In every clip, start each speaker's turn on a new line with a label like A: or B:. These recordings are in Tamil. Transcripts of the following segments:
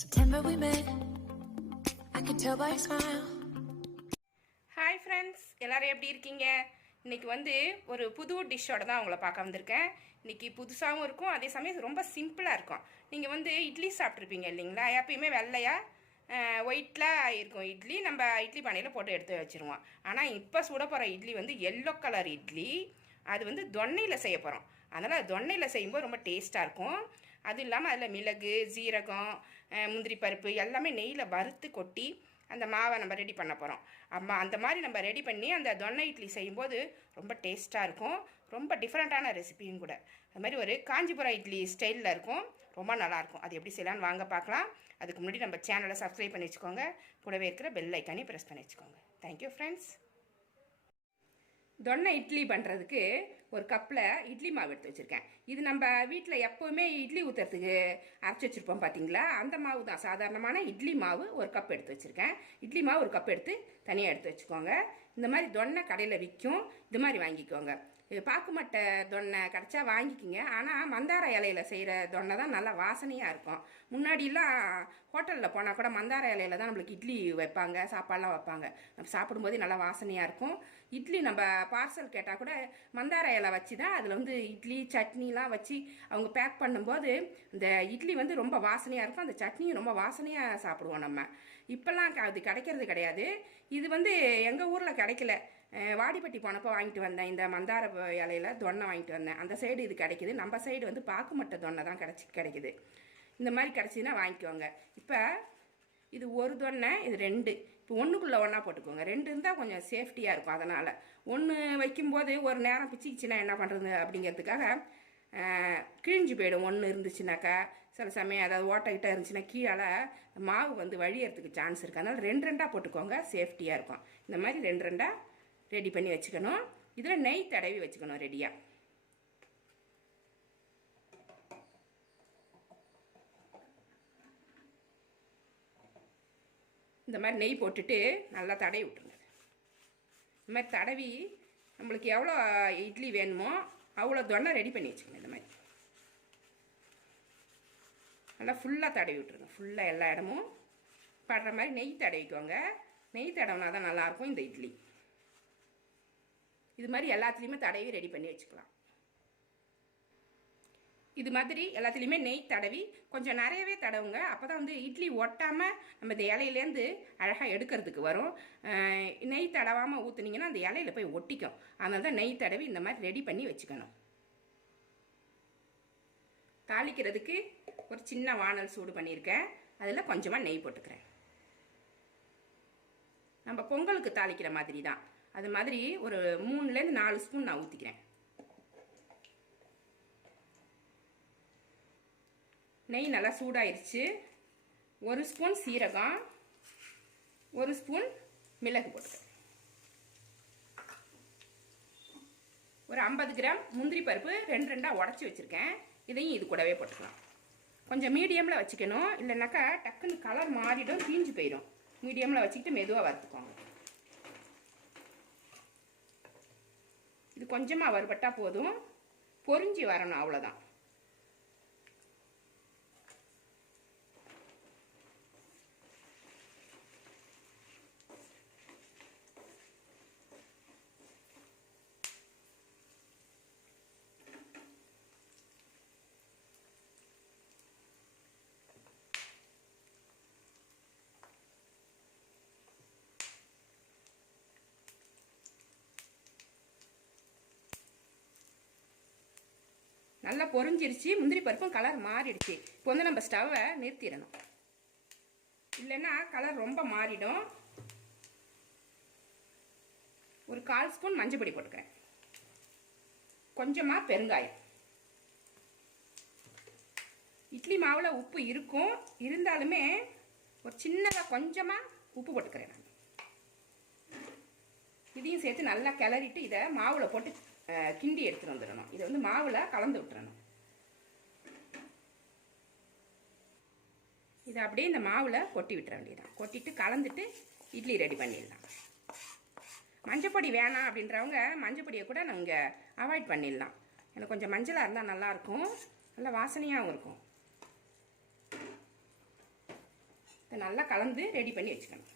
A: September we met. I could tell by your smile.
B: Hi friends எல்லோரும் எப்படி இருக்கீங்க? இன்னைக்கு வந்து ஒரு புது டிஷ்ஷோட தான் உங்களை பார்க்க வந்திருக்கேன். இன்றைக்கி புதுசாகவும் இருக்கும் அதே சமயம் ரொம்ப சிம்பிளாக இருக்கும். நீங்கள் வந்து இட்லி சாப்பிட்ருப்பீங்க இல்லைங்களா? எப்பயுமே வெள்ளையா ஒயிட்டில் இருக்கும் இட்லி. நம்ம இட்லி பானையில் போட்டு எடுத்து வச்சுருவோம். ஆனால் இப்போ சுட போகிற இட்லி வந்து எல்லோ கலர் இட்லி. அது வந்து தொன்னையில் செய்ய போகிறோம் அதனால் தொன்னையில் செய்யும்போது ரொம்ப டேஸ்ட்டாக இருக்கும். அது இல்லாமல் அதில் மிளகு ஜீரகம் முந்திரி பருப்பு எல்லாமே நெய்யில் வறுத்து கொட்டி அந்த மாவை நம்ம ரெடி பண்ண போகிறோம் அம்மா அந்த மாதிரி நம்ம ரெடி பண்ணி அந்த தொன்னை இட்லி செய்யும்போது ரொம்ப டேஸ்ட்டாக இருக்கும். ரொம்ப டிஃப்ரெண்ட்டான ரெசிபியும் கூட. அது மாதிரி ஒரு காஞ்சிபுரம் இட்லி ஸ்டைலில் இருக்கும். ரொம்ப நல்லாயிருக்கும் அது எப்படி செய்யலான்னு வாங்க பார்க்கலாம். அதுக்கு முன்னாடி நம்ம சேனலை சப்ஸ்கிரைப் பண்ணி வச்சுக்கோங்க. கூடவே இருக்கிற பெல் ஐக்கானே ப்ரெஸ் பண்ணி வச்சுக்கோங்க. தேங்க்யூ ஃப்ரெண்ட்ஸ் தொன்னை இட்லி பண்ணுறதுக்கு ஒரு கப்பில் இட்லி மாவு எடுத்து வச்சுருக்கேன். இது நம்ம வீட்டில் எப்போவுமே இட்லி ஊற்றுறதுக்கு அரைச்சி வச்சுருப்போம் பார்த்தீங்களா அந்த மாவு தான். சாதாரணமான இட்லி மாவு ஒரு கப் எடுத்து வச்சுருக்கேன். இட்லி மாவு ஒரு கப் எடுத்து தனியாக எடுத்து வச்சுக்கோங்க. இந்த மாதிரி தொன்னை கடையில் விற்கும் இது மாதிரி வாங்கிக்கோங்க. பாக்குமட்டை தொன்னை கிடச்சா வாங்கிக்கிங்க. ஆனால் மந்தார இலையில செய்கிற தொன்னை தான் நல்லா வாசனையாக இருக்கும். முன்னாடிலாம் ஹோட்டலில் போனால் கூட மந்தார இலையில தான் நம்மளுக்கு இட்லி வைப்பாங்க சாப்பாடுலாம் வைப்பாங்க. நம்ம சாப்பிடும்போதே நல்லா வாசனையாக இருக்கும். இட்லி நம்ம பார்சல் கேட்டால் கூட மந்தார இலை வச்சு தான் அதில் வந்து இட்லி சட்னிலாம் வச்சு அவங்க பேக் பண்ணும்போது இந்த இட்லி வந்து ரொம்ப வாசனையாக இருக்கும். அந்த சட்னியும் ரொம்ப வாசனையாக சாப்பிடுவோம் நம்ம. இப்போல்லாம் அது கிடைக்கிறது கிடையாது. இது வந்து எங்கள் ஊரில் கிடைக்கல. வாடிப்பட்டி போனப்போ வாங்கிட்டு வந்தேன் இந்த மந்தார இலையில தொன்னை வாங்கிட்டு வந்தேன். அந்த சைடு இது கிடைக்குது. நம்ம சைடு வந்து பாக்குமட்டை தொன்னை தான் கிடைச்சி கிடைக்குது. இந்த மாதிரி கிடச்சிதுன்னா வாங்கிக்கோங்க. இப்போ இது ஒரு தொன்னை இது ரெண்டு. இப்போ ஒன்றுக்குள்ளே ஒன்றா போட்டுக்கோங்க. ரெண்டு இருந்தால் கொஞ்சம் சேஃப்டியாக இருக்கும் அதனால். ஒன்று வைக்கும்போது ஒரு நேரம் பிச்சுக்கிச்சின்னா என்ன பண்ணுறது அப்படிங்கிறதுக்காக கிழிஞ்சு போயிடும். ஒன்று இருந்துச்சுனாக்கா சில சமயம் அதாவது ஓட்டைக்கிட்ட இருந்துச்சுன்னா கீழே மாவு வந்து வழியறதுக்கு சான்ஸ் இருக்குது அதனால் ரெண்டு ரெண்டாக போட்டுக்கோங்க. சேஃப்டியாக இருக்கும். இந்த மாதிரி ரெண்டு ரெண்டாக ரெடி பண்ணி வச்சுக்கணும். இதில் நெய் தடவி வச்சுக்கணும் ரெடியாக இந்த மாதிரி நெய் போட்டுட்டு நல்லா தடவி விட்டுருங்க. இந்த மாதிரி தடவி நம்மளுக்கு எவ்வளோ இட்லி வேணுமோ அவ்வளோ தொன்னை ரெடி பண்ணி வச்சுக்கோங்க இந்த மாதிரி. நல்லா ஃபுல்லாக தடவி விட்டுருங்க. ஃபுல்லாக எல்லா இடமும். படுற மாதிரி நெய் தடவிக்கோங்க. நெய் தடவினா தான் நல்லாயிருக்கும் இந்த இட்லி. இது மாதிரி எல்லாத்துலேயுமே தடவி ரெடி பண்ணி வச்சுக்கலாம். இது மாதிரி எல்லாத்துலேயுமே நெய் தடவி கொஞ்சம் நிறையவே தடவுங்க. அப்போ தான் வந்து இட்லி ஒட்டாமல் நம்ம இந்த இலையிலேருந்து அழகாக எடுக்கிறதுக்கு வரும். நெய் தடவாமல் ஊற்றுனீங்கன்னா அந்த இலையில போய் ஒட்டிக்கும். அதனால தான் நெய் தடவி இந்த மாதிரி ரெடி பண்ணி வச்சுக்கணும். தாளிக்கிறதுக்கு ஒரு சின்ன வானல் சூடு பண்ணியிருக்கேன். அதில் கொஞ்சமாக நெய் போட்டுக்கிறேன். நம்ம பொங்கலுக்கு தாளிக்கிற மாதிரி தான் அது மாதிரி ஒரு மூணுலேருந்து நாலு ஸ்பூன் நான் ஊற்றிக்கிறேன் நெய் நல்லா சூடாயிருச்சு. ஒரு ஸ்பூன் சீரகம் ஒரு ஸ்பூன் மிளகு போட்டு ஒரு ஐம்பது கிராம் முந்திரி பருப்பு ரெண்டு ரெண்டாக உடச்சி வச்சுருக்கேன். இதையும் இது கூடவே போட்டுக்கலாம். கொஞ்சம் மீடியமில் வச்சுக்கணும். இல்லைனாக்கா டக்குன்னு கலர் மாறிடும் தீஞ்சு போயிடும் மீடியமில் வச்சுக்கிட்டு மெதுவாக வறுத்துக்கோங்க. இது கொஞ்சமாக வறுபட்டால் போதும். பொரிஞ்சு வரணும் அவ்வளோதான் நல்லா பொறிஞ்சிருச்சு. முந்திரி பருப்பும் கலர் மாறிடுச்சு. இப்போ வந்து நம்ம ஸ்டவ்வை நிறுத்திடணும். இல்லைன்னா கலர் ரொம்ப மாறிடும். ஒரு கால் ஸ்பூன் மஞ்சள் பொடி போட்டுக்கிறேன். கொஞ்சமாக பெருங்காயம். இட்லி மாவில் உப்பு இருக்கும். இருந்தாலுமே ஒரு சின்னதாக கொஞ்சமாக உப்பு போட்டுக்கிறேன் நான். இதையும் சேர்த்து நல்லா கிளறிட்டு இதை மாவில் போட்டு கிண்டி எடுத்துகிட்டு வந்துடணும். இதை வந்து மாவில் கலந்து விட்டுறணும். இதை அப்படியே இந்த மாவில் கொட்டி விட்டுற வேண்டியதான் கொட்டிட்டு கலந்துட்டு இட்லி ரெடி பண்ணிடலாம். மஞ்சப்பொடி வேணாம் அப்படின்றவங்க மஞ்சப்பொடியை கூட நாங்கள் அவாய்ட் பண்ணிடலாம். எனக்கு கொஞ்சம் மஞ்சளாக இருந்தால் நல்லாயிருக்கும். நல்லா வாசனையாகவும் இருக்கும். இதை நல்லா கலந்து ரெடி பண்ணி வச்சுக்கணும்.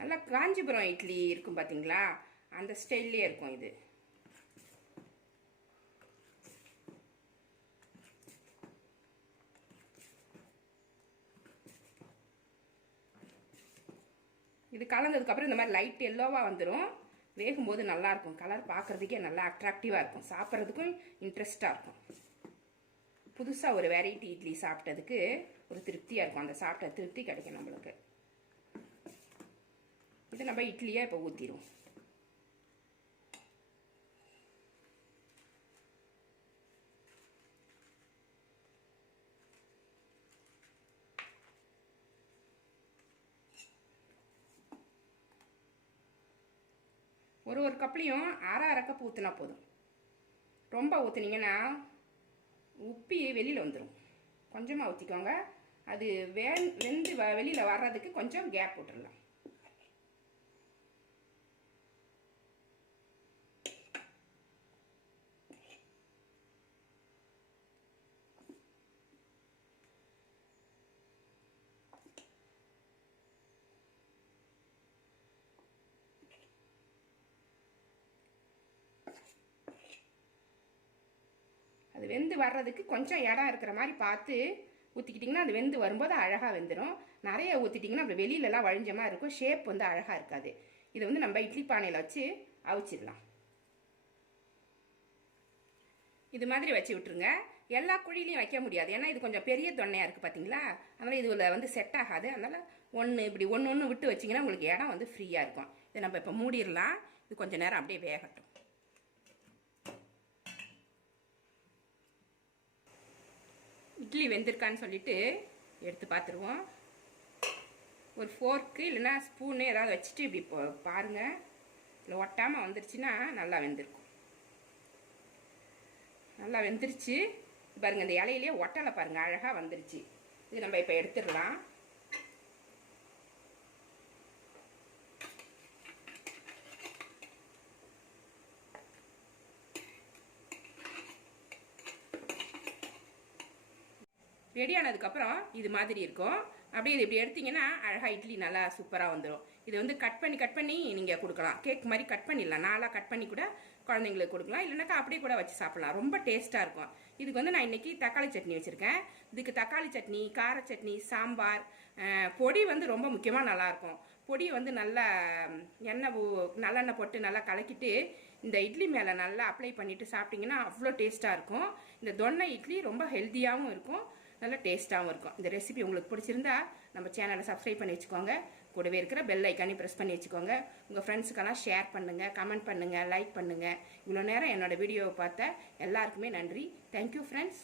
B: நல்லா காஞ்சிபுரம் இட்லி இருக்கும் பார்த்தீங்களா அந்த ஸ்டைல்லே இருக்கும் இது. இது கலந்ததுக்கப்புறம் இந்த மாதிரி லைட் எல்லோவாக வந்துடும் வேகும்போது நல்லாயிருக்கும். கலர் பார்க்குறதுக்கே நல்லா அட்ராக்டிவாக இருக்கும். சாப்பிட்றதுக்கும் இன்ட்ரெஸ்டாக இருக்கும். புதுசாக ஒரு வெரைட்டி இட்லி சாப்பிட்டதுக்கு ஒரு திருப்தியாக இருக்கும். அந்த சாப்பிட்ட திருப்தி கிடைக்கும் நம்மளுக்கு. இது நம்ம இட்லியாக இப்போ ஊற்றிடுவோம் ஒரு ஒரு கப்லையும் அரை அரை கப் ஊற்றினா போதும். ரொம்ப ஊற்றுனீங்கன்னா உப்பி வெளியில் வந்துடும் கொஞ்சமாக ஊற்றிக்கோங்க அது வே வெந்து வ வெளியில் வர்றதுக்கு கொஞ்சம் கேப் விட்டுடலாம் அது வெந்து வர்றதுக்கு கொஞ்சம் இடம் இருக்கிற மாதிரி பார்த்து ஊற்றிக்கிட்டிங்கன்னா அது வெந்து வரும்போது அழகாக வெந்துடும் நிறைய ஊற்றிட்டிங்கன்னா அப்புறம் வெளியிலலாம் வழிஞ்ச மாதிரி இருக்கும். ஷேப் வந்து அழகாக இருக்காது. இதை வந்து நம்ம இட்லி பானையில் வச்சு அவிச்சிடலாம். இது மாதிரி வச்சு விட்டுருங்க. எல்லா குழிலையும் வைக்க முடியாது. ஏன்னா இது கொஞ்சம் பெரிய தொன்னையாக இருக்குது பார்த்தீங்களா அதனால் இதில் வந்து செட் ஆகாது. அதனால் ஒன்று இப்படி ஒன்று ஒன்று விட்டு வச்சிங்கன்னா உங்களுக்கு இடம் வந்து ஃப்ரீயாக இருக்கும். இதை நம்ம இப்போ மூடிடலாம். இது கொஞ்சம் நேரம் அப்படியே வேகட்டும். இட்லி வெந்திருக்கான்னு சொல்லிட்டு எடுத்து பார்த்துருவோம் ஒரு ஃபோர்க்கு இல்லைன்னா ஸ்பூனு ஏதாவது வச்சுட்டு இப்படி இப்போ பாருங்கள் இல்லை ஒட்டாமல் வந்துருச்சுன்னா நல்லா வெந்திருக்கும். நல்லா வெந்துருச்சு. பாருங்கள் இந்த இலையிலேயே ஒட்டலை பாருங்கள் அழகாக வந்துருச்சு. இது நம்ம இப்போ எடுத்துடலாம். ரெடி ஆனதுக்கப்புறம் இது மாதிரி இருக்கும். அப்படியே இது இப்படி எடுத்தீங்கன்னா அழகாக இட்லி நல்லா சூப்பராக வந்துடும் இது வந்து கட் பண்ணி கட் பண்ணி நீங்கள் கொடுக்கலாம். கேக் மாதிரி கட் பண்ணிடலாம். நாளாக கட் பண்ணி கூட குழந்தைங்களுக்கு கொடுக்கலாம். இல்லைனாக்கா அப்படியே கூட வச்சு சாப்பிட்லாம். ரொம்ப டேஸ்ட்டாக இருக்கும். இதுக்கு வந்து நான் இன்னைக்கு தக்காளி சட்னி வச்சுருக்கேன். இதுக்கு தக்காளி சட்னி கார சட்னி சாம்பார் பொடி வந்து ரொம்ப முக்கியமாக நல்லாயிருக்கும் பொடியை வந்து நல்லா எண்ணெய் ஊ- நல்லெண்ணெய் போட்டு நல்லா கலக்கிட்டு இந்த இட்லி மேலே நல்லா அப்ளை பண்ணிவிட்டு சாப்பிட்டிங்கன்னா அவ்வளோ டேஸ்ட்டாக இருக்கும். இந்த தொன்னை இட்லி ரொம்ப ஹெல்த்தியாகவும் இருக்கும். நல்ல டேஸ்ட்டாகவும் இருக்கும். இந்த ரெசிபி உங்களுக்கு பிடிச்சிருந்தா நம்ம சேனலை சப்ஸ்கிரைப் பண்ணி வச்சுக்கோங்க. கூடவே இருக்கிற பெல் ஐக்கானே ப்ரெஸ் பண்ணி வச்சுக்கோங்க. உங்கள் ஃப்ரெண்ட்ஸுக்கெல்லாம் ஷேர் பண்ணுங்கள் கமெண்ட் பண்ணுங்கள் லைக் பண்ணுங்கள் இவ்வளோ நேரம் என்னோட வீடியோவை பார்த்த எல்லாருக்குமே நன்றி. Thank you friends